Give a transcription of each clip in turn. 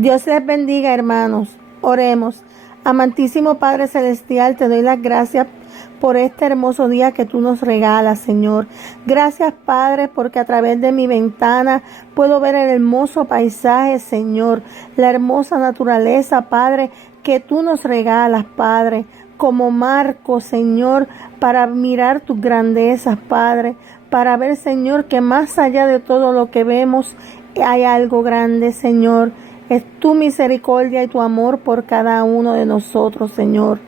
Dios les bendiga, hermanos. Oremos. Amantísimo Padre Celestial, te doy las gracias por este hermoso día que tú nos regalas, Señor. Gracias, Padre, porque a través de mi ventana puedo ver el hermoso paisaje, Señor, la hermosa naturaleza, Padre, que tú nos regalas, Padre, como marco, Señor, para mirar tus grandezas, Padre, para ver, Señor, que más allá de todo lo que vemos hay algo grande, Señor. Es tu misericordia y tu amor por cada uno de nosotros, Señor.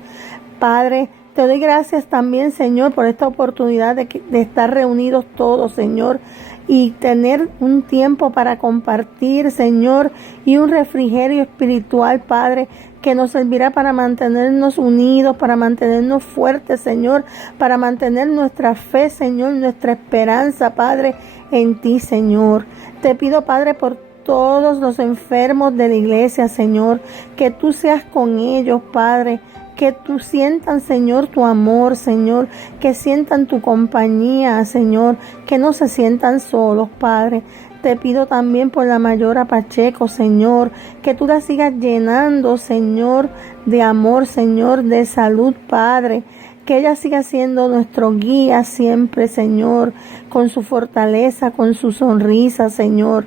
Padre, te doy gracias también, Señor, por esta oportunidad de estar reunidos todos, Señor, y tener un tiempo para compartir, Señor, y un refrigerio espiritual, Padre, que nos servirá para mantenernos unidos, para mantenernos fuertes, Señor, para mantener nuestra fe, Señor, nuestra esperanza, Padre, en ti, Señor. Te pido, Padre, por todos los enfermos de la iglesia, Señor, que tú seas con ellos, Padre, que tú sientan, Señor, tu amor, Señor, que sientan tu compañía, Señor, que no se sientan solos, Padre. Te pido también por la Mayora Pacheco, Señor, que tú la sigas llenando, Señor, de amor, Señor, de salud, Padre. Que ella siga siendo nuestro guía siempre, Señor, con su fortaleza, con su sonrisa, Señor.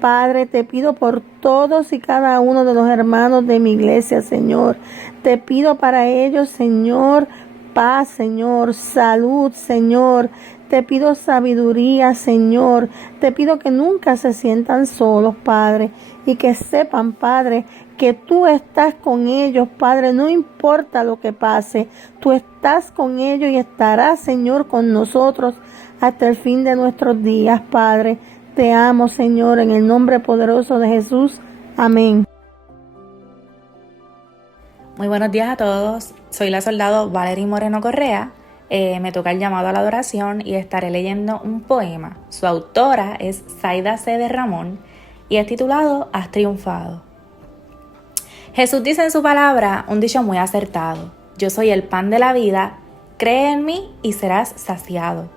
Padre, te pido por todos y cada uno de los hermanos de mi iglesia, Señor. Te pido para ellos, Señor, paz, Señor, salud, Señor. Te pido sabiduría, Señor. Te pido que nunca se sientan solos, Padre, y que sepan, Padre, que tú estás con ellos, Padre, no importa lo que pase, tú estás con ellos y estarás, Señor, con nosotros hasta el fin de nuestros días, Padre. Te amo, Señor, en el nombre poderoso de Jesús. Amén. Muy buenos días a todos. Soy la soldado Valerie Moreno Correa. Me toca el llamado a la adoración y estaré leyendo un poema. Su autora es Zaida C. de Ramón y es titulado Has triunfado. Jesús dice en su palabra un dicho muy acertado: yo soy el pan de la vida, cree en mí y serás saciado.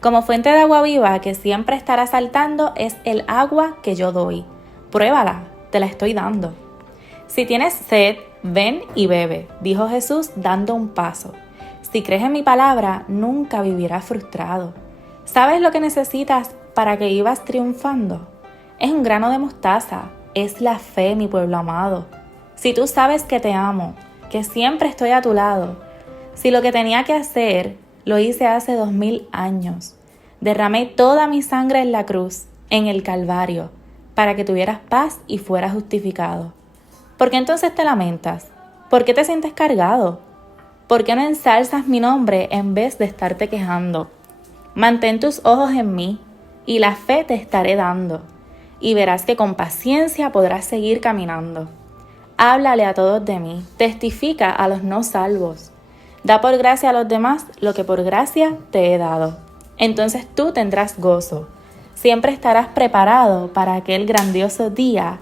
Como fuente de agua viva que siempre estará saltando es el agua que yo doy. Pruébala, te la estoy dando. Si tienes sed, ven y bebe, dijo Jesús dando un paso. Si crees en mi palabra, nunca vivirás frustrado. ¿Sabes lo que necesitas para que vivas triunfando? Es un grano de mostaza, es la fe, mi pueblo amado. Si tú sabes que te amo, que siempre estoy a tu lado, si lo que tenía que hacer lo hice hace 2000 años, derramé toda mi sangre en la cruz, en el Calvario, para que tuvieras paz y fueras justificado. ¿Por qué entonces te lamentas? ¿Por qué te sientes cargado? ¿Por qué no ensalzas mi nombre en vez de estarte quejando? Mantén tus ojos en mí y la fe te estaré dando, y verás que con paciencia podrás seguir caminando. Háblale a todos de mí, testifica a los no salvos. Da por gracia a los demás lo que por gracia te he dado. Entonces tú tendrás gozo. Siempre estarás preparado para aquel grandioso día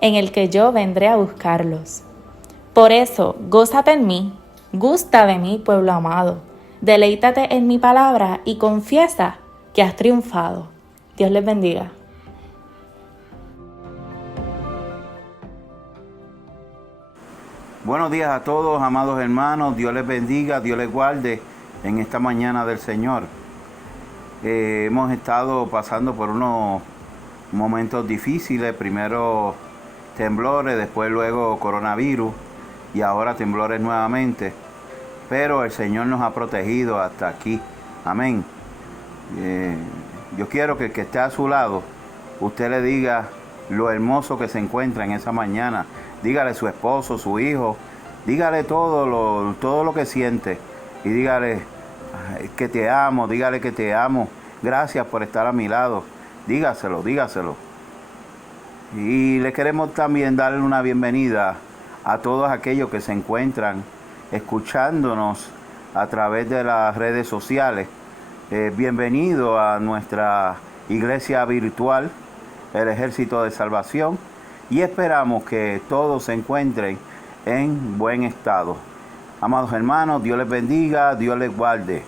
en el que yo vendré a buscarlos. Por eso, gózate en mí, gusta de mí, pueblo amado. Deleítate en mi palabra y confiesa que has triunfado. Dios les bendiga. Buenos días a todos, amados hermanos. Dios les bendiga, Dios les guarde en esta mañana del Señor. Hemos estado pasando por unos momentos difíciles. Primero temblores, después luego coronavirus y ahora temblores nuevamente. Pero el Señor nos ha protegido hasta aquí. Amén. Yo quiero que el que esté a su lado, usted le diga lo hermoso que se encuentra en esa mañana. Dígale a su esposo, su hijo, dígale todo lo que siente y dígale que te amo, dígale que te amo. Gracias por estar a mi lado. Dígaselo. Y le queremos también darle una bienvenida a todos aquellos que se encuentran escuchándonos a través de las redes sociales. Bienvenido a nuestra iglesia virtual, el Ejército de Salvación, y esperamos que todos se encuentren en buen estado. Amados hermanos, Dios les bendiga, Dios les guarde.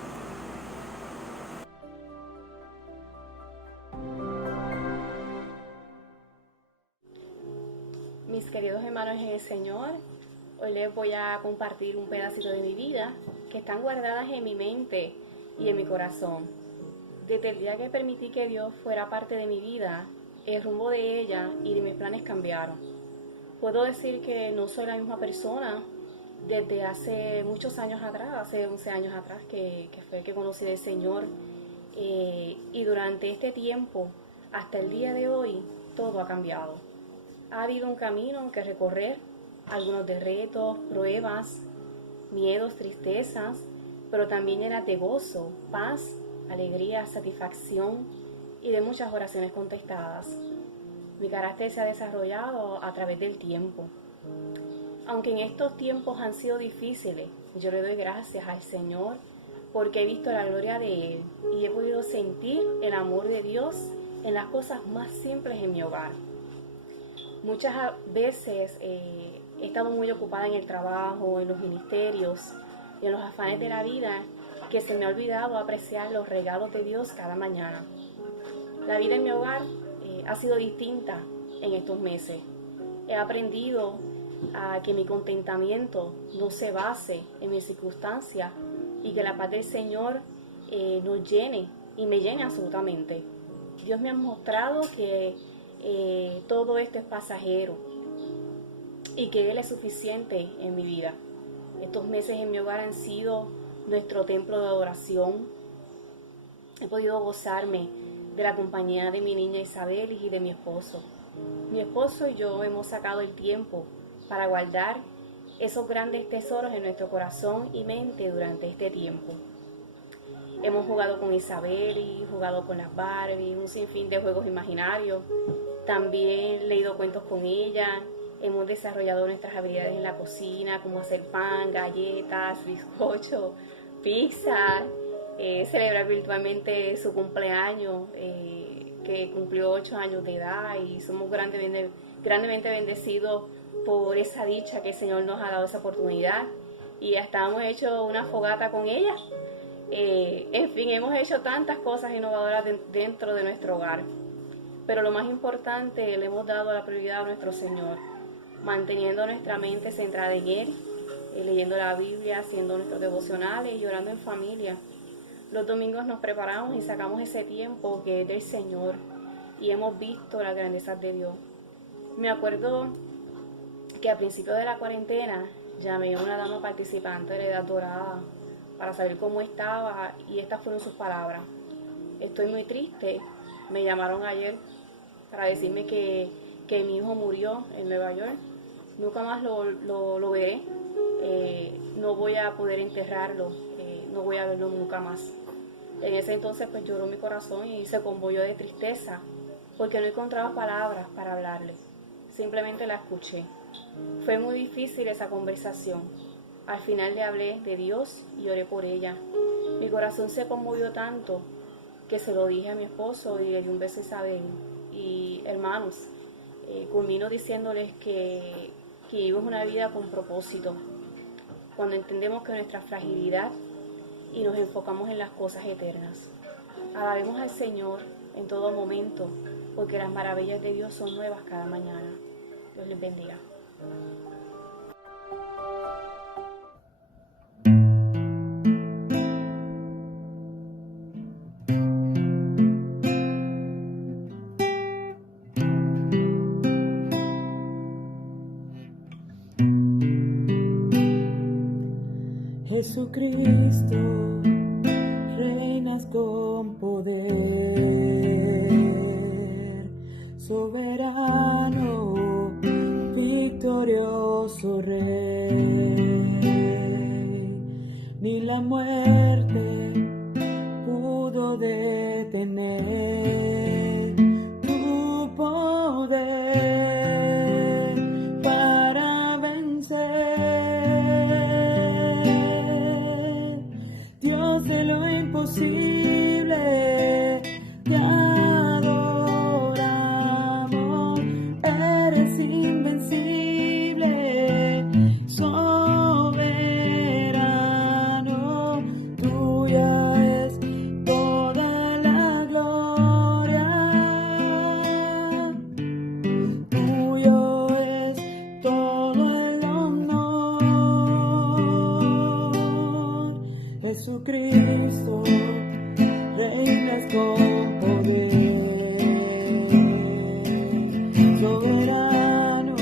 Mis queridos bendiciones en el Señor. Hoy les voy a compartir un pedacito de mi vida que están guardadas en mi mente y en mi corazón. Desde el día que permití que Dios fuera parte de mi vida, el rumbo de ella y de mis planes cambiaron. Puedo decir que no soy la misma persona desde hace muchos años atrás, hace 11 años atrás que fue que conocí al Señor. Y durante este tiempo, hasta el día de hoy, todo ha cambiado. Ha habido un camino que recorrer, algunos de retos, pruebas, miedos, tristezas, pero también llenas de gozo, paz, alegría, satisfacción y de muchas oraciones contestadas. Mi carácter se ha desarrollado a través del tiempo. Aunque en estos tiempos han sido difíciles, yo le doy gracias al Señor porque he visto la gloria de Él y he podido sentir el amor de Dios en las cosas más simples en mi hogar. Muchas veces he estado muy ocupada en el trabajo, en los ministerios y en los afanes de la vida que se me ha olvidado apreciar los regalos de Dios cada mañana. La vida en mi hogar ha sido distinta en estos meses. He aprendido a que mi contentamiento no se base en mis circunstancias y que la paz del Señor nos llene y me llene absolutamente. Dios me ha mostrado que todo esto es pasajero y que Él es suficiente en mi vida. Estos meses en mi hogar han sido nuestro templo de adoración. He podido gozarme de la compañía de mi niña Isabel y de mi esposo. Mi esposo y yo hemos sacado el tiempo para guardar esos grandes tesoros en nuestro corazón y mente durante este tiempo. Hemos jugado con Isabel y jugado con las Barbie, un sinfín de juegos imaginarios. También leído cuentos con ella. Hemos desarrollado nuestras habilidades en la cocina, como hacer pan, galletas, bizcocho, pizza, celebrar virtualmente su cumpleaños, que cumplió 8 años de edad, y somos grandemente bendecidos por esa dicha que el Señor nos ha dado esa oportunidad. Y hasta hemos hecho una fogata con ella. En fin, hemos hecho tantas cosas innovadoras dentro de nuestro hogar. Pero lo más importante, le hemos dado la prioridad a nuestro Señor, manteniendo nuestra mente centrada en Él, leyendo la Biblia, haciendo nuestros devocionales y orando en familia. Los domingos nos preparamos y sacamos ese tiempo que es del Señor y hemos visto la grandeza de Dios. Me acuerdo que a principio de la cuarentena llamé a una dama participante de la Edad Dorada para saber cómo estaba y estas fueron sus palabras: estoy muy triste. Me llamaron ayer para decirme que mi hijo murió en Nueva York. Nunca más lo veré. No voy a poder enterrarlo. No voy a verlo nunca más. En ese entonces pues lloró mi corazón y se conmovió de tristeza porque no encontraba palabras para hablarle. Simplemente la escuché. Fue muy difícil esa conversación. Al final le hablé de Dios y oré por ella. Mi corazón se conmovió tanto que se lo dije a mi esposo y le di un beso a Isabel. Y hermanos, culmino diciéndoles que vivimos una vida con propósito. Cuando entendemos que nuestra fragilidad y nos enfocamos en las cosas eternas. Alabemos al Señor en todo momento, porque las maravillas de Dios son nuevas cada mañana. Dios les bendiga. Jesucristo, reinas con poder, soberano, victorioso Rey. Ni la muerte pudo detener tu poder para vencer. Dios de lo imposible, te adoramos, eres invencible, soberano, tuya es toda la gloria, tuyo es todo Jesucristo, reinas con poder, soberano,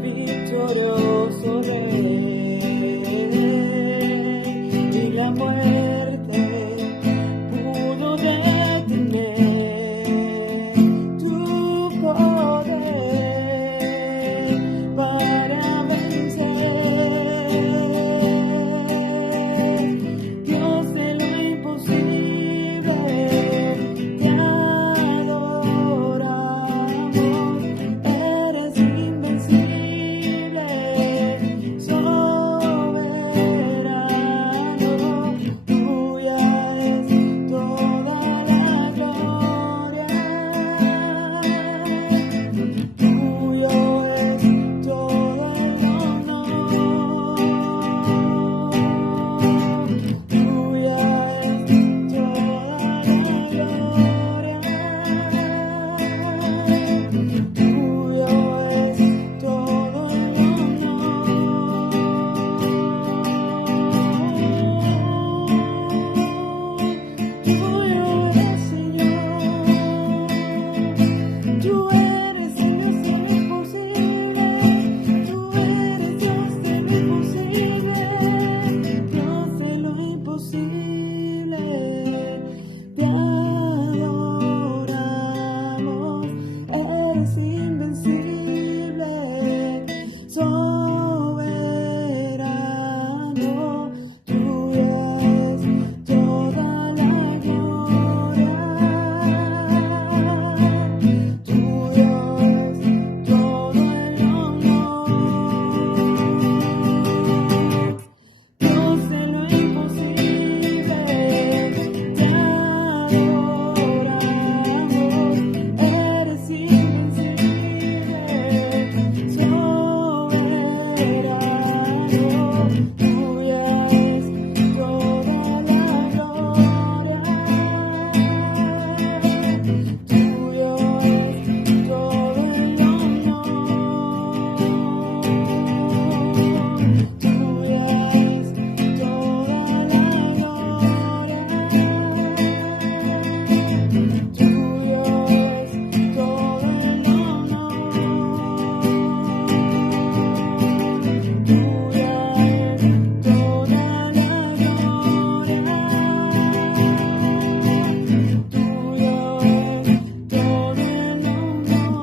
victorioso Rey, y la muerte pudo detener tu poder para vencer. Dios de lo imposible, te adoramos, eres invencible, soberano, tuya es toda la gloria, tuyo es todo el honor, tuya es toda la gloria, tuyo es todo el tuyo es, Señor, tú eres el Dios de lo imposible, tú eres Dios de lo imposible, Dios de lo imposible, te adoramos, eres invencible, soberano, tuya es toda la gloria, tuyo es todo el honor, Dios de lo imposible, te adoramos, eres invencible, soberano, tuya es toda la gloria, tuyo es todo el honor, tuya es toda la gloria, tuyo es todo el honor, tuya es toda la gloria, tuyo es todo el honor.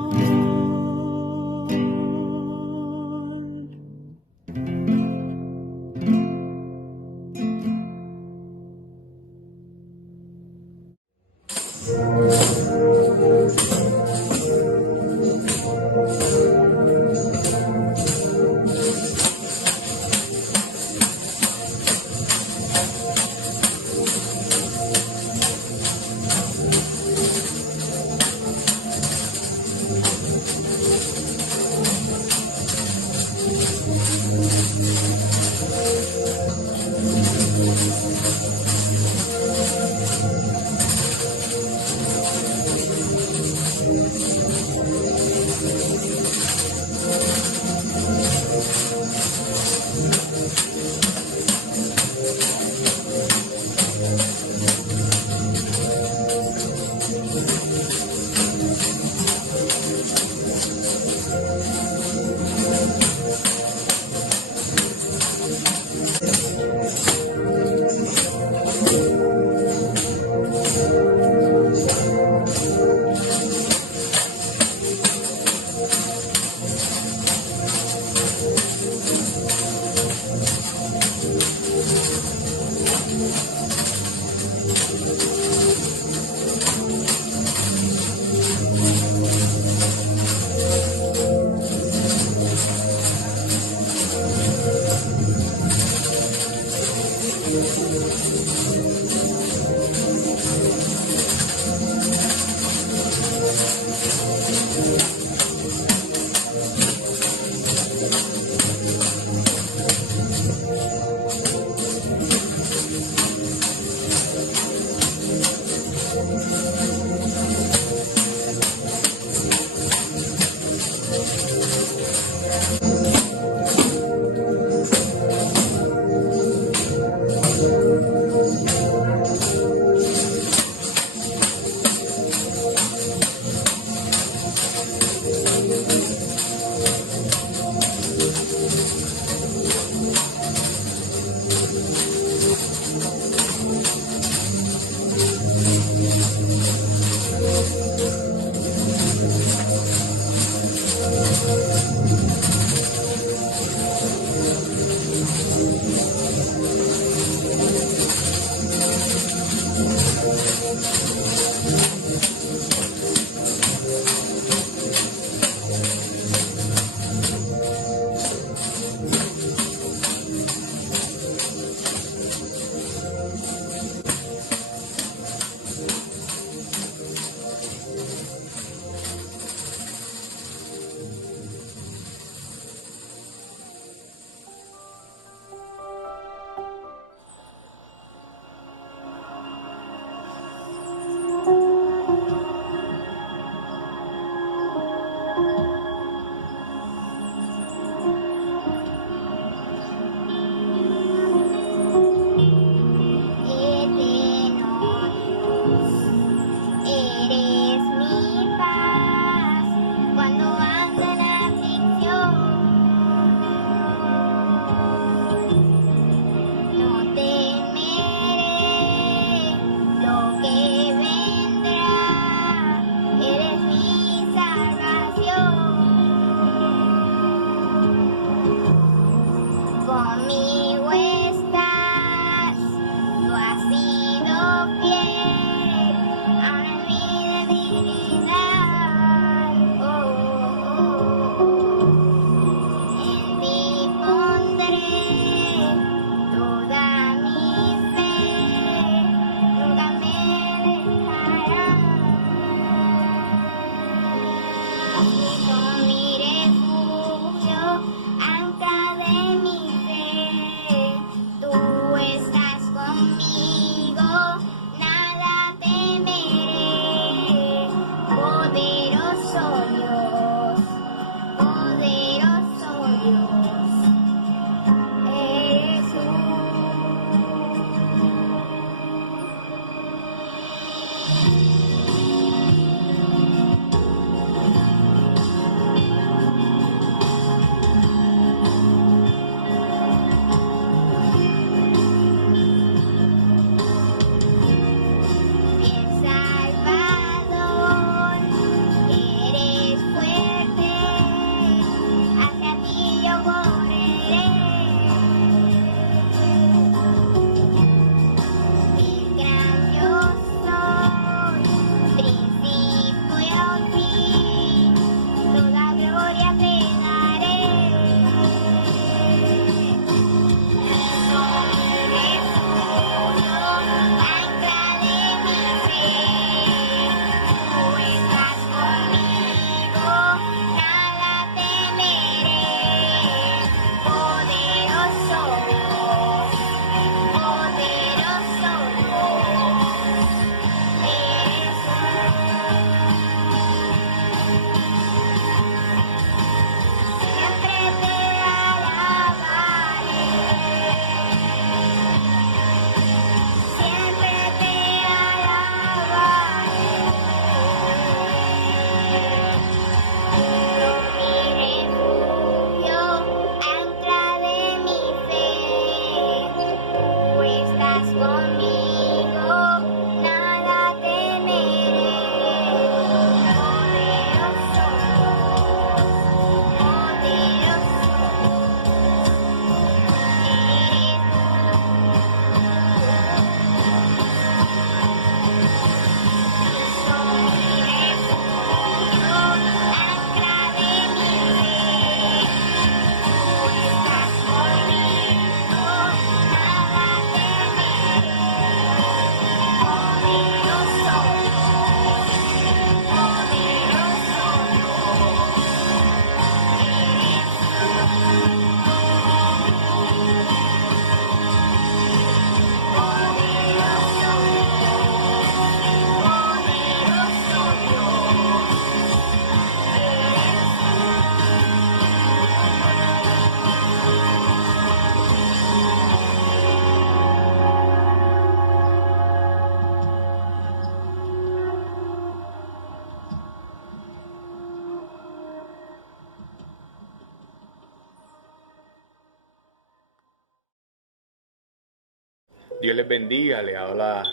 Dios les bendiga, le habla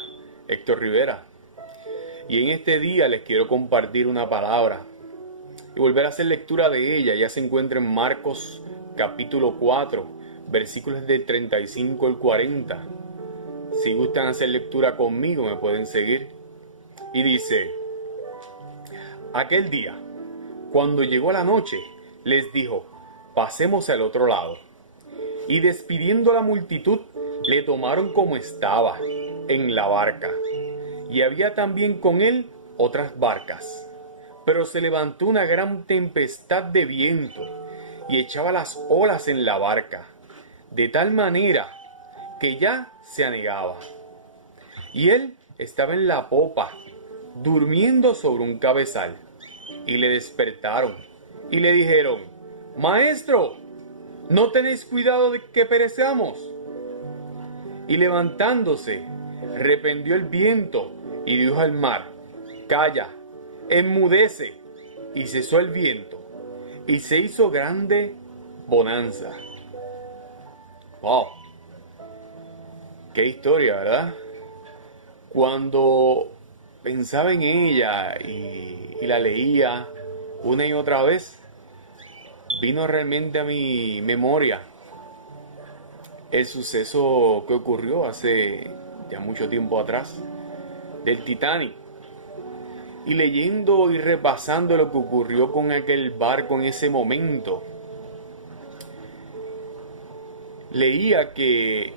Héctor Rivera. Y en este día les quiero compartir una palabra y volver a hacer lectura de ella. Ya se encuentra en Marcos capítulo 4, versículos del 35 al 40. Si gustan hacer lectura conmigo, me pueden seguir. Y dice: aquel día, cuando llegó la noche, les dijo: pasemos al otro lado. Y despidiendo a la multitud, le tomaron como estaba, en la barca. Y había también con él otras barcas. Pero se levantó una gran tempestad de viento, y echaba las olas en la barca, de tal manera que ya se anegaba. Y él estaba en la popa, durmiendo sobre un cabezal. Y le despertaron, y le dijeron: Maestro, ¿no tenéis cuidado de que perezcamos? Y levantándose, reprendió el viento, y dijo al mar: calla, enmudece. Y cesó el viento, y se hizo grande bonanza. ¡Wow! ¡Qué historia!, ¿verdad? Cuando pensaba en ella y la leía una y otra vez, vino realmente a mi memoria el suceso que ocurrió hace ya mucho tiempo atrás, del Titanic. Y leyendo y repasando lo que ocurrió con aquel barco en ese momento, leía que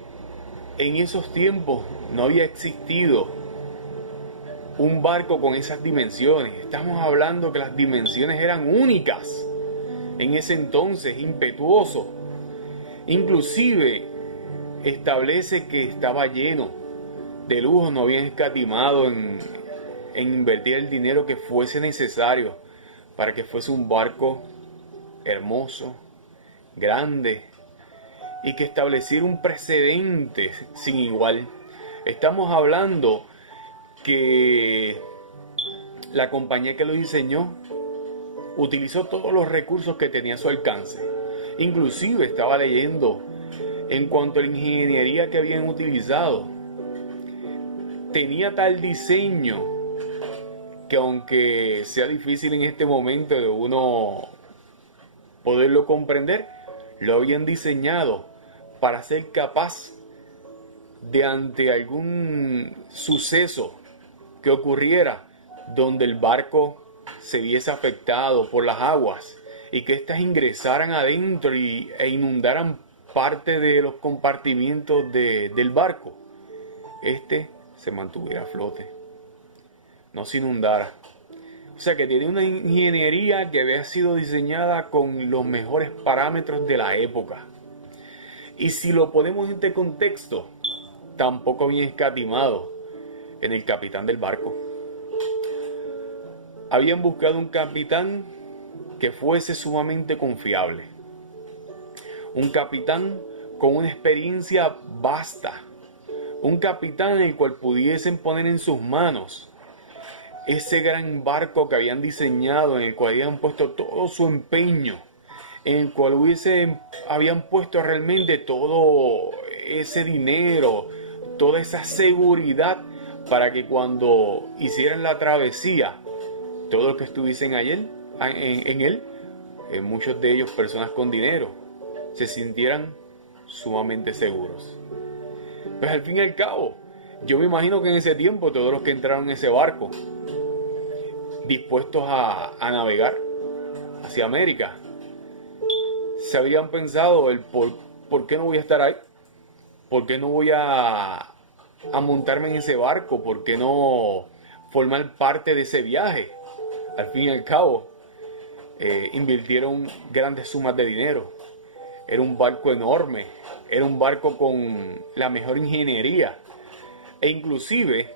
en esos tiempos no había existido un barco con esas dimensiones. Estamos hablando que las dimensiones eran únicas en ese entonces, impetuoso. Inclusive establece que estaba lleno de lujo, no habían escatimado en invertir el dinero que fuese necesario para que fuese un barco hermoso, grande, y que estableciera un precedente sin igual. Estamos hablando que la compañía que lo diseñó utilizó todos los recursos que tenía a su alcance. Inclusive estaba leyendo en cuanto a la ingeniería que habían utilizado. Tenía tal diseño que, aunque sea difícil en este momento de uno poderlo comprender, lo habían diseñado para ser capaz de, ante algún suceso que ocurriera donde el barco se viese afectado por las aguas y que éstas ingresaran adentro e inundaran parte de los compartimientos del barco, se mantuviera a flote, no se inundara. O sea que tiene una ingeniería que había sido diseñada con los mejores parámetros de la época. Y si lo ponemos en este contexto, tampoco habían escatimado en el capitán del barco. Habían buscado un capitán que fuese sumamente confiable. Un capitán con una experiencia vasta. Un capitán en el cual pudiesen poner en sus manos ese gran barco que habían diseñado, en el cual habían puesto todo su empeño, en el cual habían puesto realmente todo ese dinero, toda esa seguridad para que cuando hicieran la travesía, todos los que estuviesen en él, muchos de ellos personas con dinero, se sintieran sumamente seguros. Pues al fin y al cabo, yo me imagino que en ese tiempo todos los que entraron en ese barco, dispuestos a navegar hacia América, se habían pensado ¿por qué no voy a estar ahí? ¿Por qué no voy a montarme en ese barco? ¿Por qué no formar parte de ese viaje? Al fin y al cabo, invirtieron grandes sumas de dinero. Era un barco enorme, era un barco con la mejor ingeniería, e inclusive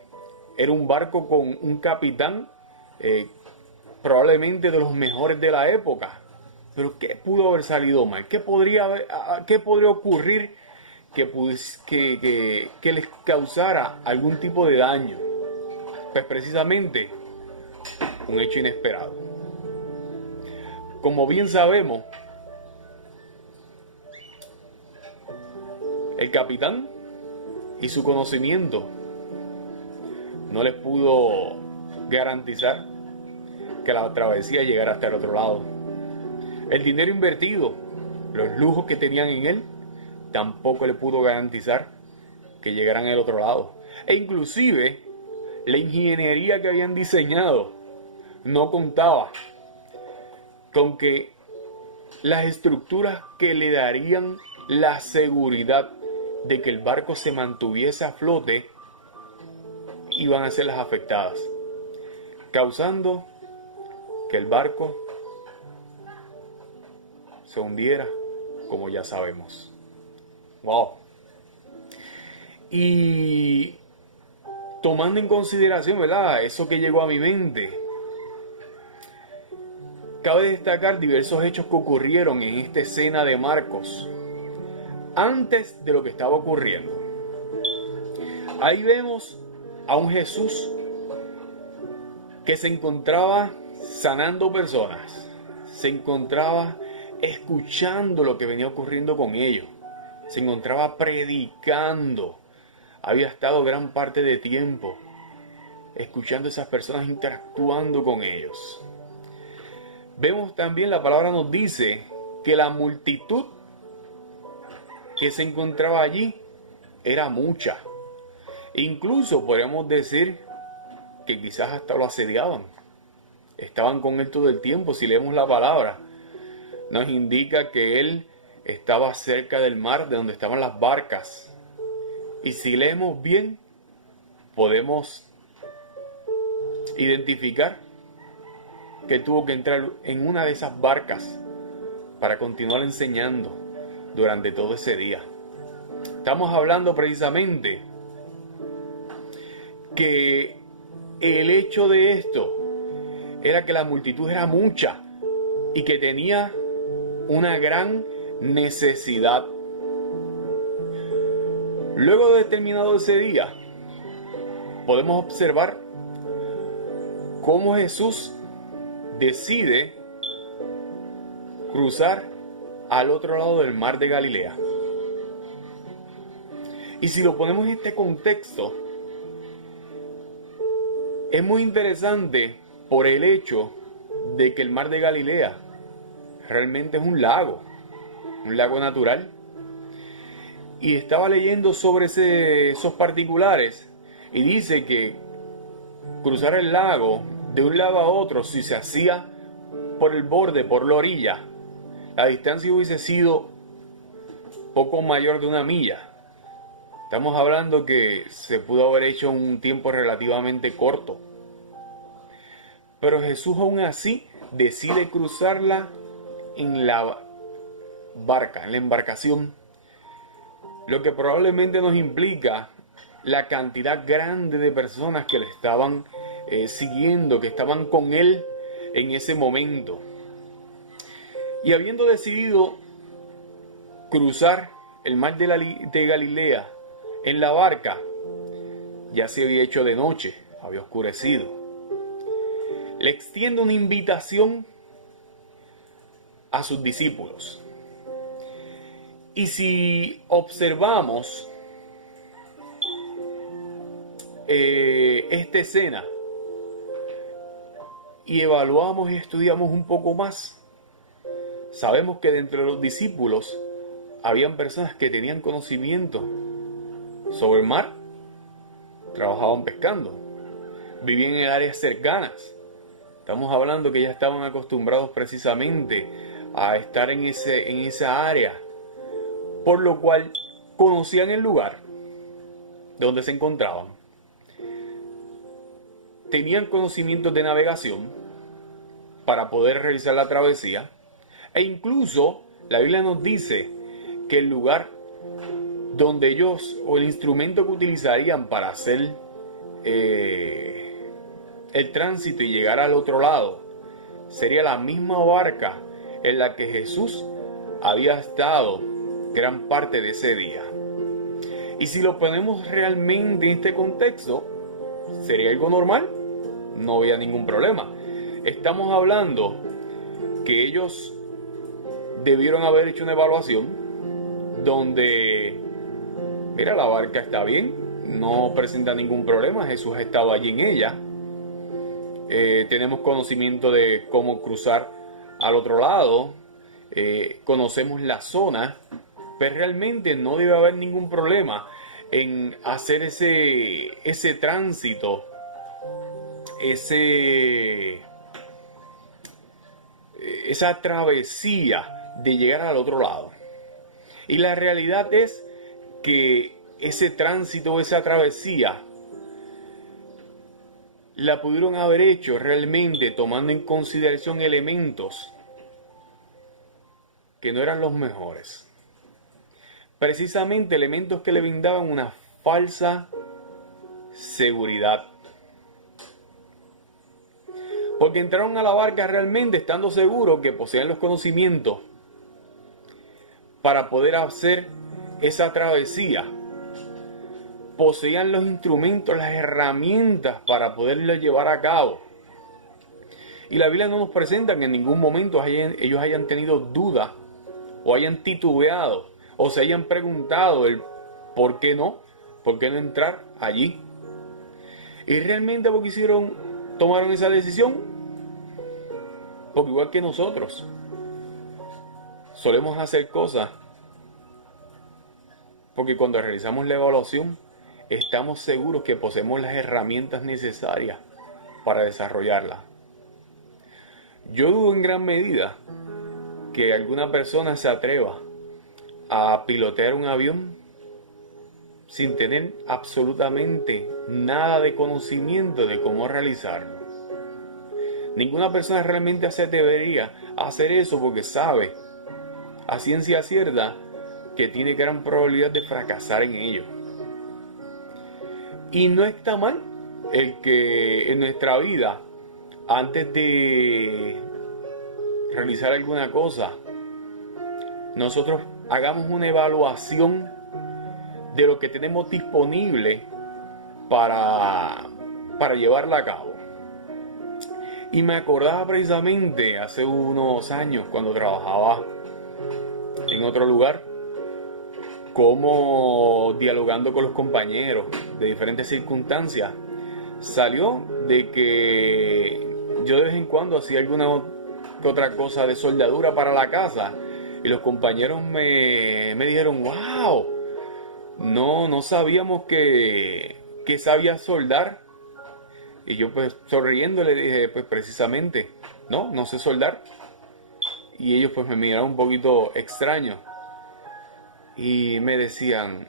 era un barco con un capitán probablemente de los mejores de la época. Pero ¿qué pudo haber salido mal? ¿Qué podría ocurrir que les causara algún tipo de daño? Pues precisamente un hecho inesperado. Como bien sabemos, el capitán y su conocimiento no les pudo garantizar que la travesía llegara hasta el otro lado. El dinero invertido, los lujos que tenían en él, tampoco le pudo garantizar que llegaran al otro lado. E inclusive la ingeniería que habían diseñado no contaba con que las estructuras que le darían la seguridad de que el barco se mantuviese a flote iban a ser las afectadas, causando que el barco se hundiera, como ya sabemos. Wow. Y tomando en consideración, ¿verdad?, eso que llegó a mi mente, cabe destacar diversos hechos que ocurrieron en esta escena de Marcos antes de lo que estaba ocurriendo. Ahí vemos a un Jesús que se encontraba sanando personas, se encontraba escuchando lo que venía ocurriendo con ellos, se encontraba predicando, había estado gran parte de tiempo escuchando a esas personas, interactuando con ellos. Vemos también, la palabra nos dice que la multitud que se encontraba allí era mucha. Incluso podríamos decir que quizás hasta lo asediaban. Estaban con él todo el tiempo. Si leemos la palabra, nos indica que él estaba cerca del mar, de donde estaban las barcas. Y si leemos bien, podemos identificar que tuvo que entrar en una de esas barcas para continuar enseñando durante todo ese día. Estamos hablando precisamente que el hecho de esto era que la multitud era mucha y que tenía una gran necesidad. Luego de terminado ese día, podemos observar cómo Jesús decide cruzar al otro lado del mar de Galilea. Y si lo ponemos en este contexto, es muy interesante por el hecho de que el mar de Galilea realmente es un lago natural. Y estaba leyendo sobre esos particulares y dice que cruzar el lago de un lado a otro, si se hacía por el borde, por la orilla, la distancia hubiese sido poco mayor de 1 milla. Estamos hablando que se pudo haber hecho en un tiempo relativamente corto. Pero Jesús aún así decide cruzarla en la barca, en la embarcación. Lo que probablemente nos implica la cantidad grande de personas que le estaban siguiendo, que estaban con él en ese momento. Y habiendo decidido cruzar el mar de Galilea en la barca, ya se había hecho de noche, había oscurecido. Le extiende una invitación a sus discípulos. Y si observamos esta escena y evaluamos y estudiamos un poco más, sabemos que dentro de los discípulos habían personas que tenían conocimiento sobre el mar, trabajaban pescando, vivían en áreas cercanas. Estamos hablando que ya estaban acostumbrados precisamente a estar en esa área, por lo cual conocían el lugar donde se encontraban. Tenían conocimientos de navegación para poder realizar la travesía. E incluso la Biblia nos dice que el lugar donde ellos, o el instrumento que utilizarían para hacer el tránsito y llegar al otro lado, sería la misma barca en la que Jesús había estado gran parte de ese día. Y si lo ponemos realmente en este contexto, ¿sería algo normal? No había ningún problema. Estamos hablando que ellos debieron haber hecho una evaluación donde mira, la barca está bien, no presenta ningún problema, Jesús estaba allí en ella. Tenemos conocimiento de cómo cruzar al otro lado, conocemos la zona, pero realmente no debe haber ningún problema en hacer ese tránsito, esa travesía de llegar al otro lado. Y la realidad es que ese tránsito, esa travesía, la pudieron haber hecho realmente tomando en consideración elementos que no eran los mejores. Precisamente elementos que le brindaban una falsa seguridad. Porque entraron a la barca realmente estando seguros que poseían los conocimientos para poder hacer esa travesía. Poseían los instrumentos, las herramientas para poderlo llevar a cabo. Y la Biblia no nos presenta que en ningún momento ellos hayan tenido duda o hayan titubeado o se hayan preguntado el por qué no entrar allí. Y realmente porque tomaron esa decisión, porque igual que nosotros solemos hacer cosas porque cuando realizamos la evaluación estamos seguros que poseemos las herramientas necesarias para desarrollarla. Yo dudo en gran medida que alguna persona se atreva a pilotear un avión sin tener absolutamente nada de conocimiento de cómo realizarlo. Ninguna persona realmente se debería hacer eso porque sabe a ciencia cierta que tiene gran probabilidad de fracasar en ello. Y no está mal el que en nuestra vida, antes de realizar alguna cosa, nosotros hagamos una evaluación de lo que tenemos disponible para llevarla a cabo. Y me acordaba precisamente hace unos años cuando trabajaba en otro lugar, como dialogando con los compañeros de diferentes circunstancias, salió de que yo de vez en cuando hacía alguna que otra cosa de soldadura para la casa y los compañeros me dijeron, wow, no sabíamos que sabía soldar. Y yo pues sonriendo le dije, pues precisamente, no sé soldar. Y ellos pues me miraron un poquito extraño y me decían,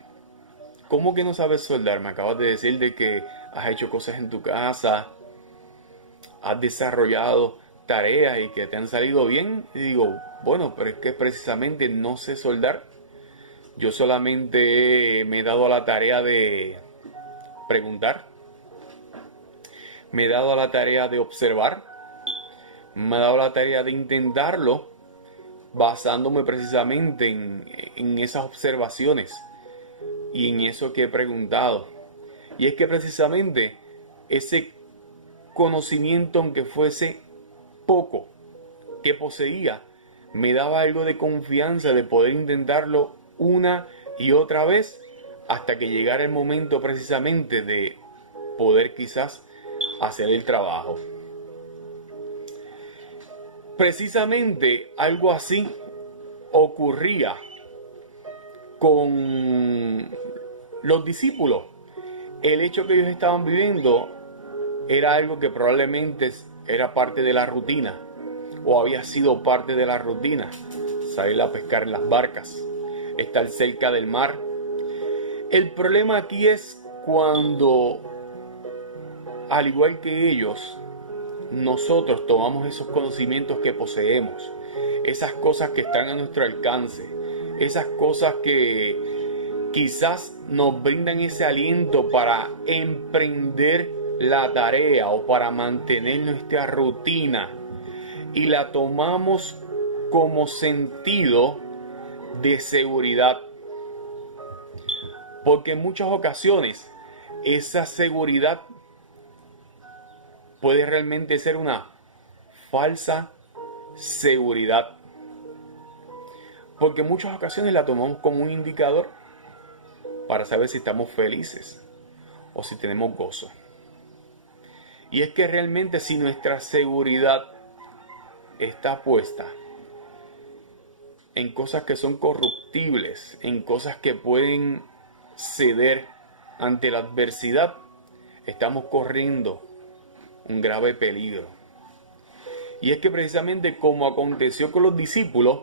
¿cómo que no sabes soldar? Me acabas de decir de que has hecho cosas en tu casa, has desarrollado tareas y que te han salido bien. Y digo, bueno, pero es que precisamente no sé soldar. Yo solamente me he dado a la tarea de preguntar, me he dado a la tarea de observar, me he dado a la tarea de intentarlo, basándome precisamente en esas observaciones y en eso que he preguntado. Y es que precisamente ese conocimiento, aunque fuese poco, que poseía, me daba algo de confianza de poder intentarlo una y otra vez hasta que llegara el momento precisamente de poder quizás hacer el trabajo. Precisamente algo así ocurría con los discípulos. El hecho que ellos estaban viviendo era algo que probablemente era parte de la rutina o había sido parte de la rutina. Salir a pescar en las barcas, estar cerca del mar. El problema aquí es cuando, al igual que ellos, nosotros tomamos esos conocimientos que poseemos, esas cosas que están a nuestro alcance, esas cosas que quizás nos brindan ese aliento para emprender la tarea o para mantener nuestra rutina, y la tomamos como sentido de seguridad, porque en muchas ocasiones esa seguridad puede realmente ser una falsa seguridad, porque en muchas ocasiones la tomamos como un indicador para saber si estamos felices o si tenemos gozo. Y es que realmente si nuestra seguridad está puesta en cosas que son corruptibles, en cosas que pueden ceder ante la adversidad, estamos corriendo un grave peligro. Y es que precisamente como aconteció con los discípulos,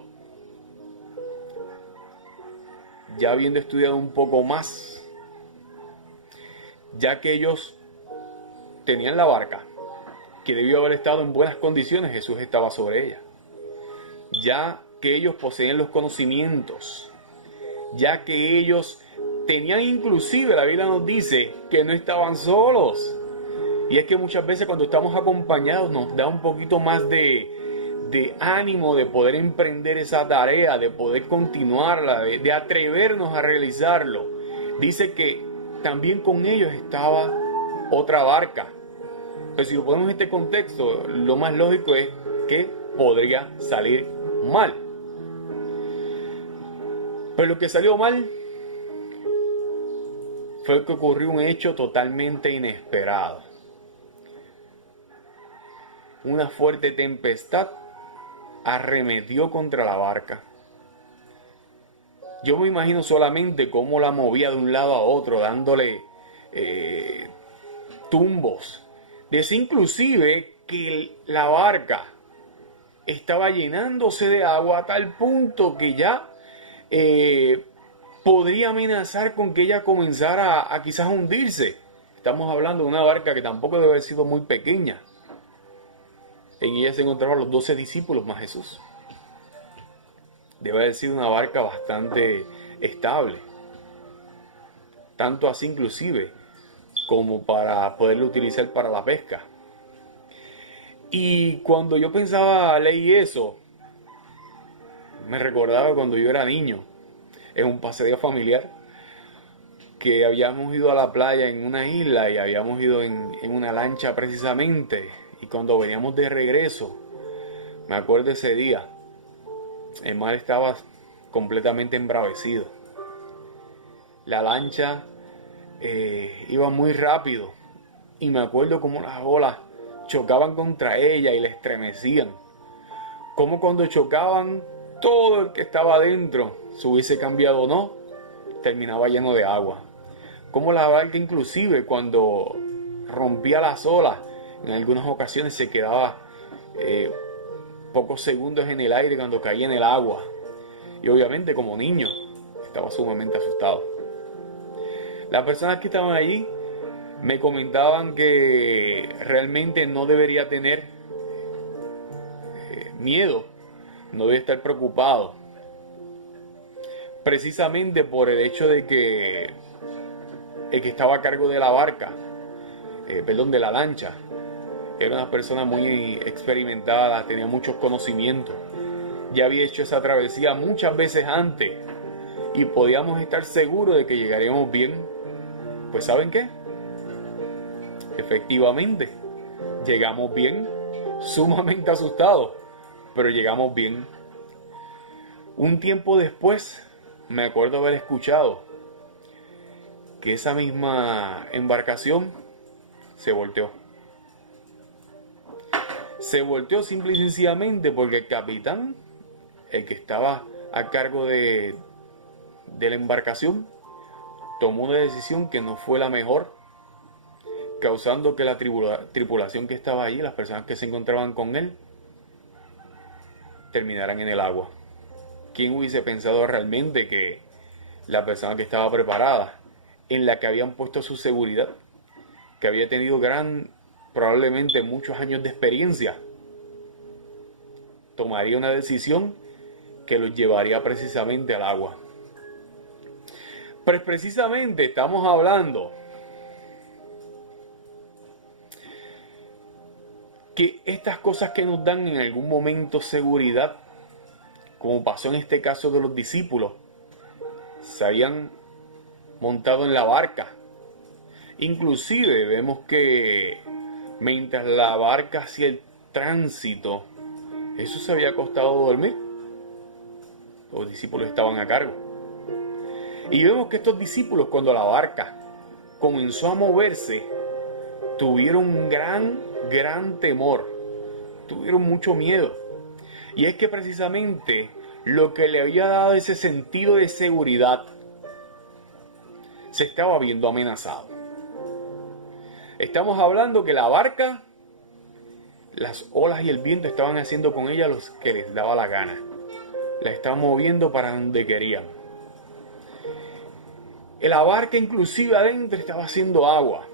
ya habiendo estudiado un poco más, ya que ellos tenían la barca, que debió haber estado en buenas condiciones, Jesús estaba sobre ella. Ya que ellos poseían los conocimientos, ya que ellos tenían inclusive, la Biblia nos dice, que no estaban solos. Y es que muchas veces cuando estamos acompañados nos da un poquito más de ánimo de poder emprender esa tarea, de poder continuarla, de atrevernos a realizarlo. Dice que también con ellos estaba otra barca. Pero si lo ponemos en este contexto, lo más lógico es que podría salir mal. Pero lo que salió mal fue que ocurrió un hecho totalmente inesperado. Una fuerte tempestad arremetió contra la barca. Yo me imagino solamente cómo la movía de un lado a otro, dándole tumbos. Decía inclusive que la barca estaba llenándose de agua a tal punto que ya podría amenazar con que ella comenzara a quizás hundirse. Estamos hablando de una barca que tampoco debe haber sido muy pequeña. En ella se encontraban los 12 discípulos más Jesús. Debe haber sido una barca bastante estable. Tanto así inclusive como para poderlo utilizar para la pesca. Y cuando yo pensaba, leí eso, me recordaba cuando yo era niño, en un paseo familiar, que habíamos ido a la playa en una isla y habíamos ido en una lancha precisamente. Y cuando veníamos de regreso, me acuerdo ese día, el mar estaba completamente embravecido. La lancha iba muy rápido y me acuerdo cómo las olas chocaban contra ella y la estremecían. Como cuando chocaban, todo el que estaba adentro, se hubiese cambiado o no, terminaba lleno de agua. Como la barca inclusive cuando rompía las olas, en algunas ocasiones se quedaba pocos segundos en el aire cuando caía en el agua. Y obviamente como niño estaba sumamente asustado. Las personas que estaban allí me comentaban que realmente no debería tener miedo, no debe estar preocupado. Precisamente por el hecho de que el que estaba a cargo de la barca, de la lancha, era una persona muy experimentada, tenía muchos conocimientos, ya había hecho esa travesía muchas veces antes y podíamos estar seguros de que llegaríamos bien. Pues ¿saben qué? Efectivamente, llegamos bien, sumamente asustados, pero llegamos bien. Un tiempo después, me acuerdo haber escuchado que esa misma embarcación se volteó. Se volteó simple y sencillamente porque el capitán, el que estaba a cargo de la embarcación, tomó una decisión que no fue la mejor, causando que la tripulación que estaba allí, las personas que se encontraban con él, terminaran en el agua. ¿Quién hubiese pensado realmente que la persona que estaba preparada, en la que habían puesto su seguridad, que había tenido probablemente muchos años de experiencia, tomaría una decisión que los llevaría precisamente al agua? Pues precisamente estamos hablando que estas cosas que nos dan en algún momento seguridad, como pasó en este caso de los discípulos, se habían montado en la barca. Inclusive vemos que mientras la barca hacía el tránsito, Jesús se había acostado a dormir. Los discípulos estaban a cargo. Y vemos que estos discípulos, cuando la barca comenzó a moverse, tuvieron un gran temor, tuvieron mucho miedo. Y es que precisamente lo que le había dado ese sentido de seguridad se estaba viendo amenazado. Estamos hablando que la barca, las olas y el viento estaban haciendo con ella lo que les daba la gana. La estaban moviendo para donde querían. La barca inclusive adentro estaba haciendo agua.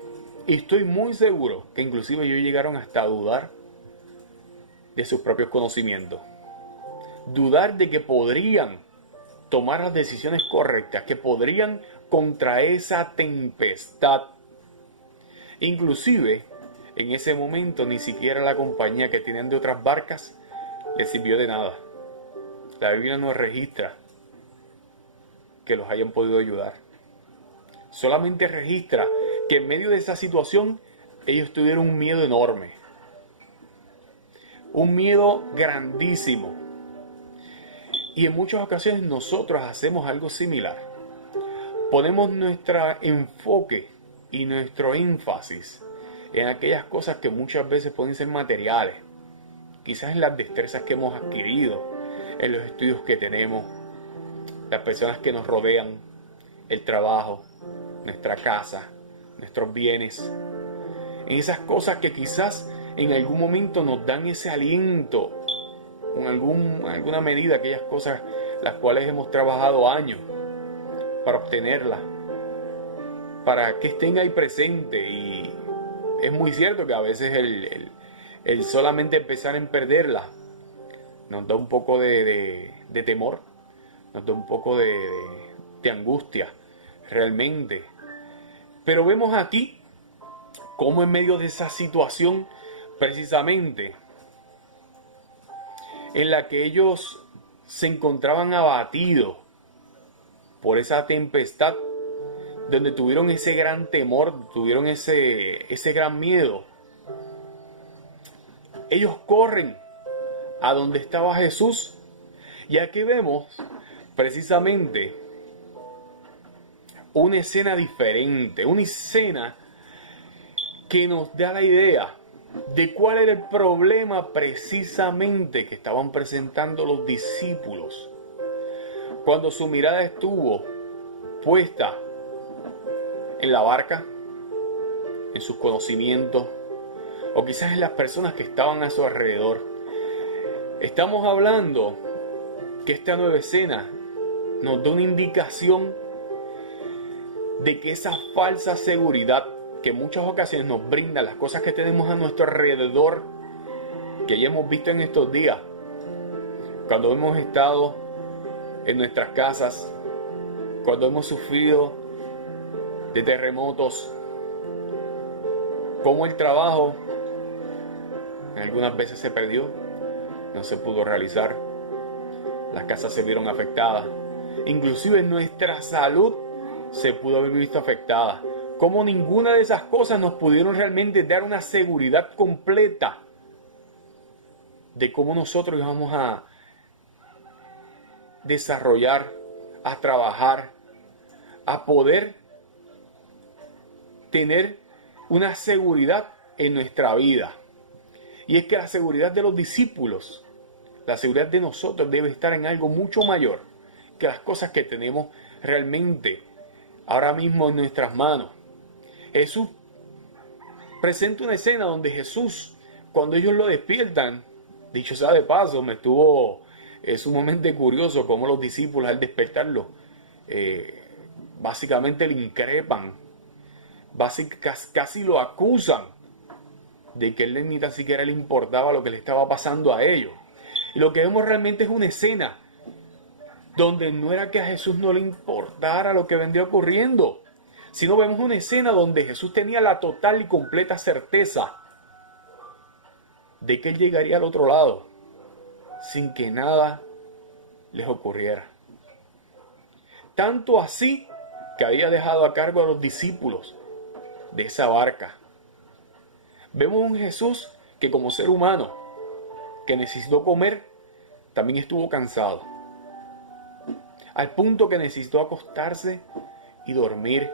Y estoy muy seguro que inclusive ellos llegaron hasta a dudar de sus propios conocimientos. Dudar de que podrían tomar las decisiones correctas, que podrían contra esa tempestad. Inclusive, en ese momento ni siquiera la compañía que tenían de otras barcas les sirvió de nada. La Biblia no registra que los hayan podido ayudar. Solamente registra que en medio de esa situación ellos tuvieron un miedo enorme. Un miedo grandísimo. Y en muchas ocasiones nosotros hacemos algo similar. Ponemos nuestro enfoque y nuestro énfasis en aquellas cosas que muchas veces pueden ser materiales. Quizás en las destrezas que hemos adquirido, en los estudios que tenemos, las personas que nos rodean, el trabajo, nuestra casa, nuestros bienes. En esas cosas que quizás en algún momento nos dan ese aliento, en alguna medida, aquellas cosas las cuales hemos trabajado años para obtenerlas, para que estén ahí presentes. Y es muy cierto que a veces el solamente empezar en perderlas nos da un poco de temor, nos da un poco de angustia realmente. Pero vemos aquí cómo en medio de esa situación, precisamente en la que ellos se encontraban abatidos por esa tempestad, donde tuvieron ese gran temor, tuvieron ese gran miedo, ellos corren a donde estaba Jesús. Y aquí vemos precisamente una escena diferente, una escena que nos da la idea de cuál era el problema precisamente que estaban presentando los discípulos cuando su mirada estuvo puesta en la barca, en sus conocimientos, o quizás en las personas que estaban a su alrededor. Estamos hablando que esta nueva escena nos da una indicación de que esa falsa seguridad que en muchas ocasiones nos brindan las cosas que tenemos a nuestro alrededor, que ya hemos visto en estos días, cuando hemos estado en nuestras casas, cuando hemos sufrido de terremotos, como el trabajo algunas veces se perdió, no se pudo realizar, las casas se vieron afectadas, inclusive nuestra salud se pudo haber visto afectada. Como ninguna de esas cosas nos pudieron realmente dar una seguridad completa de cómo nosotros íbamos a desarrollar, a trabajar, a poder tener una seguridad en nuestra vida. Y es que la seguridad de los discípulos, la seguridad de nosotros debe estar en algo mucho mayor que las cosas que tenemos realmente ahora mismo en nuestras manos. Jesús presenta una escena donde Jesús, cuando ellos lo despiertan, dicho sea de paso, me estuvo sumamente curioso cómo los discípulos al despertarlo básicamente le increpan, casi lo acusan de que él ni tan siquiera le importaba lo que le estaba pasando a ellos. Y lo que vemos realmente es una escena donde no era que a Jesús no le importara lo que vendría ocurriendo, sino vemos una escena donde Jesús tenía la total y completa certeza de que él llegaría al otro lado sin que nada les ocurriera. Tanto así que había dejado a cargo a los discípulos de esa barca. Vemos un Jesús que como ser humano que necesitó comer, también estuvo cansado. al punto que necesitó acostarse y dormir.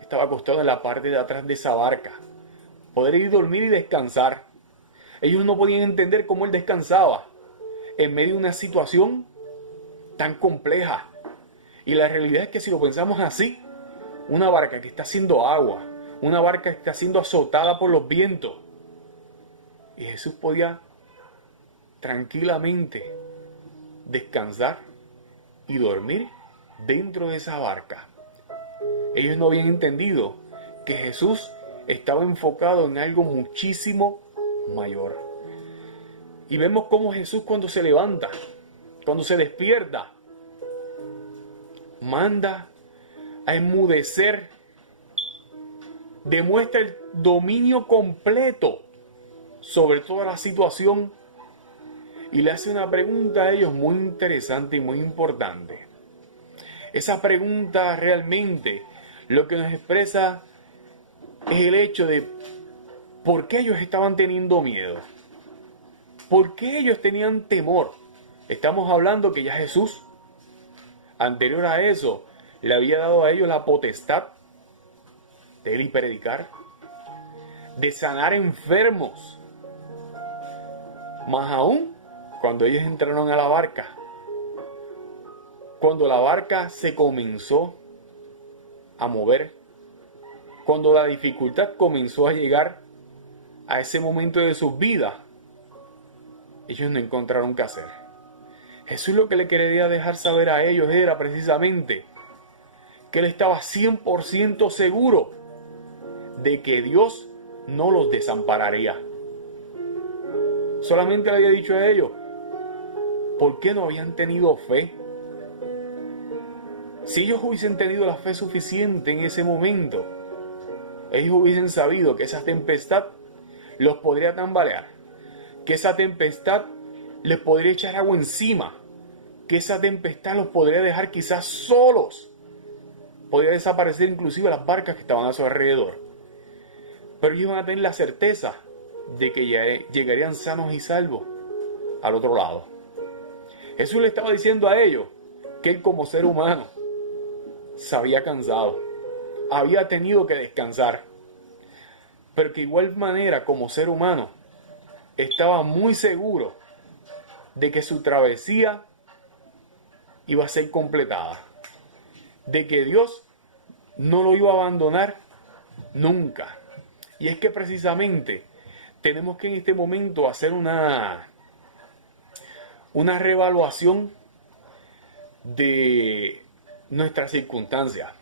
Estaba acostado en la parte de atrás de esa barca. Poder ir a dormir y descansar. Ellos no podían entender cómo él descansaba en medio de una situación tan compleja. Y la realidad es que si lo pensamos así, una barca que está haciendo agua, una barca que está siendo azotada por los vientos, y Jesús podía tranquilamente descansar y dormir dentro de esa barca. Ellos no habían entendido que Jesús estaba enfocado en algo muchísimo mayor. Y vemos cómo Jesús, cuando se levanta, cuando se despierta, manda a enmudecer, demuestra el dominio completo sobre toda la situación y le hace una pregunta a ellos muy interesante y muy importante. Esa pregunta realmente lo que nos expresa es el hecho de por qué ellos estaban teniendo miedo, por qué ellos tenían temor. Estamos hablando que ya Jesús, anterior a eso, le había dado a ellos la potestad de ir y predicar, de sanar enfermos. Más aún, cuando ellos entraron a la barca, cuando la barca se comenzó a mover, cuando la dificultad comenzó a llegar a ese momento de sus vidas, ellos no encontraron qué hacer. Jesús lo que le quería dejar saber a ellos era precisamente que él estaba 100% seguro de que Dios no los desampararía. Solamente le había dicho a ellos, ¿por qué no habían tenido fe? Si ellos hubiesen tenido la fe suficiente en ese momento, ellos hubiesen sabido que esa tempestad los podría tambalear, que esa tempestad les podría echar agua encima, que esa tempestad los podría dejar quizás solos, podría desaparecer inclusive las barcas que estaban a su alrededor. Pero ellos iban a tener la certeza de que ya llegarían sanos y salvos al otro lado. Jesús le estaba diciendo a ellos que él, como ser humano, se había cansado, había tenido que descansar, pero que de igual manera, como ser humano, estaba muy seguro de que su travesía iba a ser completada, de que Dios no lo iba a abandonar nunca. Y es que precisamente tenemos que en este momento hacer una reevaluación de nuestras circunstancias.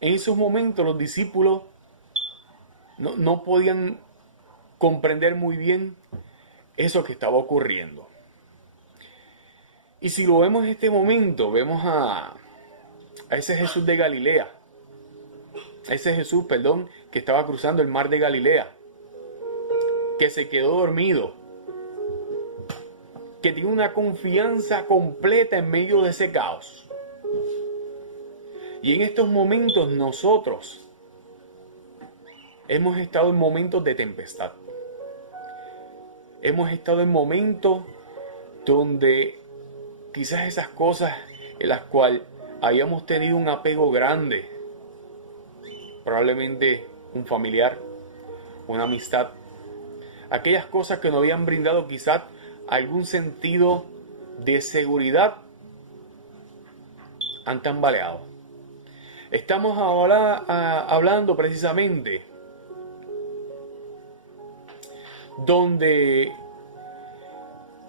En esos momentos los discípulos no podían comprender muy bien eso que estaba ocurriendo. Y si lo vemos en este momento, vemos a ese Jesús de Galilea, que estaba cruzando el mar de Galilea, que se quedó dormido, que tiene una confianza completa en medio de ese caos. Y en estos momentos nosotros hemos estado en momentos de tempestad. Hemos estado en momentos donde quizás esas cosas en las cuales habíamos tenido un apego grande, probablemente un familiar, una amistad, aquellas cosas que nos habían brindado quizás algún sentido de seguridad, han tambaleado. Estamos ahora hablando precisamente donde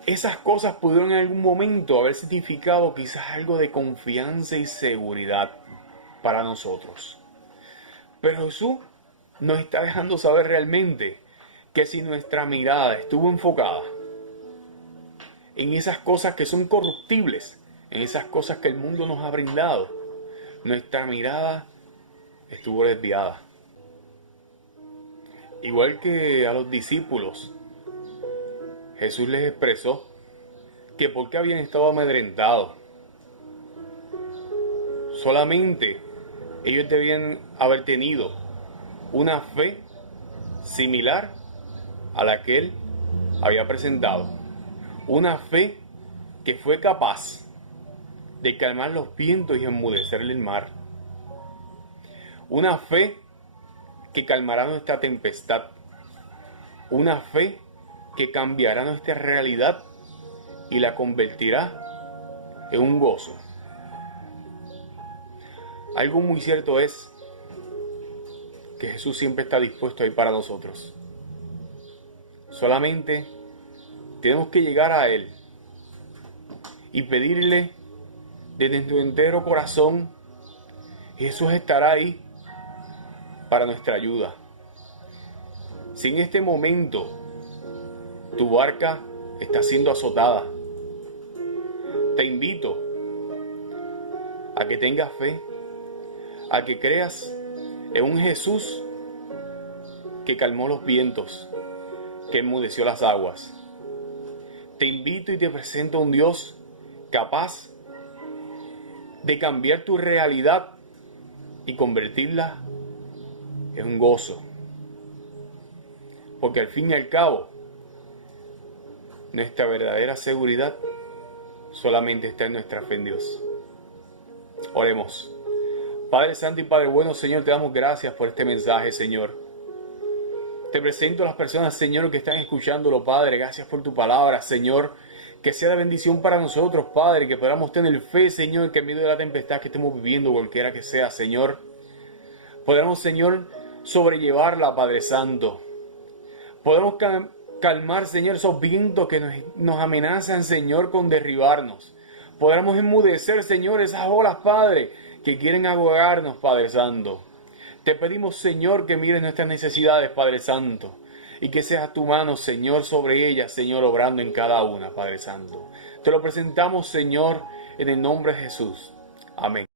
esas cosas pudieron en algún momento haber significado quizás algo de confianza y seguridad para nosotros. Pero Jesús nos está dejando saber realmente que si nuestra mirada estuvo enfocada en esas cosas que son corruptibles, en esas cosas que el mundo nos ha brindado, nuestra mirada estuvo desviada. Igual que a los discípulos, Jesús les expresó que porque habían estado amedrentados. Solamente ellos debían haber tenido una fe similar a la que Él había presentado. Una fe que fue capaz de calmar los vientos y enmudecerle el mar. Una fe que calmará nuestra tempestad. Una fe que cambiará nuestra realidad y la convertirá en un gozo. Algo muy cierto es que Jesús siempre está dispuesto a ir para nosotros. Solamente tenemos que llegar a Él y pedirle desde nuestro entero corazón, y Jesús estará ahí para nuestra ayuda. Si en este momento tu barca está siendo azotada, te invito a que tengas fe, a que creas en un Jesús que calmó los vientos, que enmudeció las aguas. Te invito y te presento a un Dios capaz de cambiar tu realidad y convertirla en un gozo. Porque al fin y al cabo, nuestra verdadera seguridad solamente está en nuestra fe en Dios. Oremos. Padre Santo y Padre bueno, Señor, te damos gracias por este mensaje, Señor. Te presento a las personas, Señor, que están escuchándolo, Padre. Gracias por tu palabra, Señor. Que sea de bendición para nosotros, Padre, que podamos tener fe, Señor, que en medio de la tempestad que estemos viviendo, cualquiera que sea, Señor, podamos, Señor, sobrellevarla, Padre Santo. Podemos calmar, Señor, esos vientos que nos amenazan, Señor, con derribarnos. Podamos enmudecer, Señor, esas olas, Padre, que quieren ahogarnos, Padre Santo. Te pedimos, Señor, que mires nuestras necesidades, Padre Santo, y que sea tu mano, Señor, sobre ellas, Señor, obrando en cada una, Padre Santo. Te lo presentamos, Señor, en el nombre de Jesús. Amén.